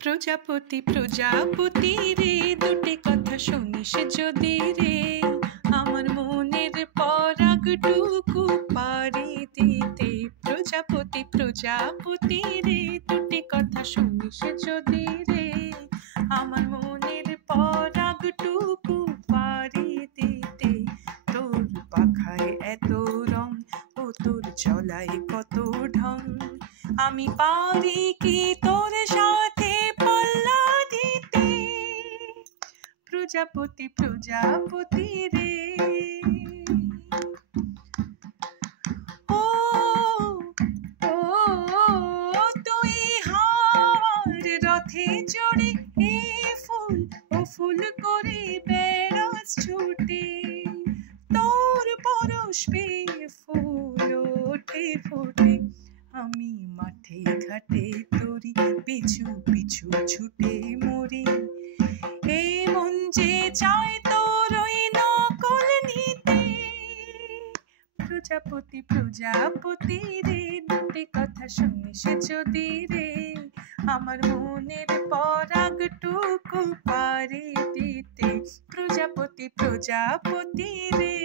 প্রজাপতি প্রজাপতি রে, দুটি কথা শুনিস যদি রে, আমার মনের পরাগটুকু পাড়ি দিতে। প্রজাপতি প্রজাপতি রে, দুটি কথা শুনিস যদি রে, আমার মনের পরাগটুকু পাড়ি দিতে। তোর পাখায় এত রং, ও তোর চলায় কত ঢং, আমি পারি কি তোর সাথে পাল্লা দিতে। প্রজাপতি প্রজাপতি রে, ও ও তুই হাওয়ার রথে চড়ে এ ফুল ও ফুল করে বেড়াস ছুটে। তোর পরশ পেয়ে ফুল ওঠে ফুটে, আমি মাঠে ঘাটে তোরি পিছু পিছু ছুটে মরি। এই মন যে চায় তোর ওই নকল নিতে। প্রজাপতি প্রজাপতি রে, দুটি কথা শুনিস যদি রে, আমার মনের পরাগটুকু পাড়ি দিতে। প্রজাপতি প্রজাপতি রে।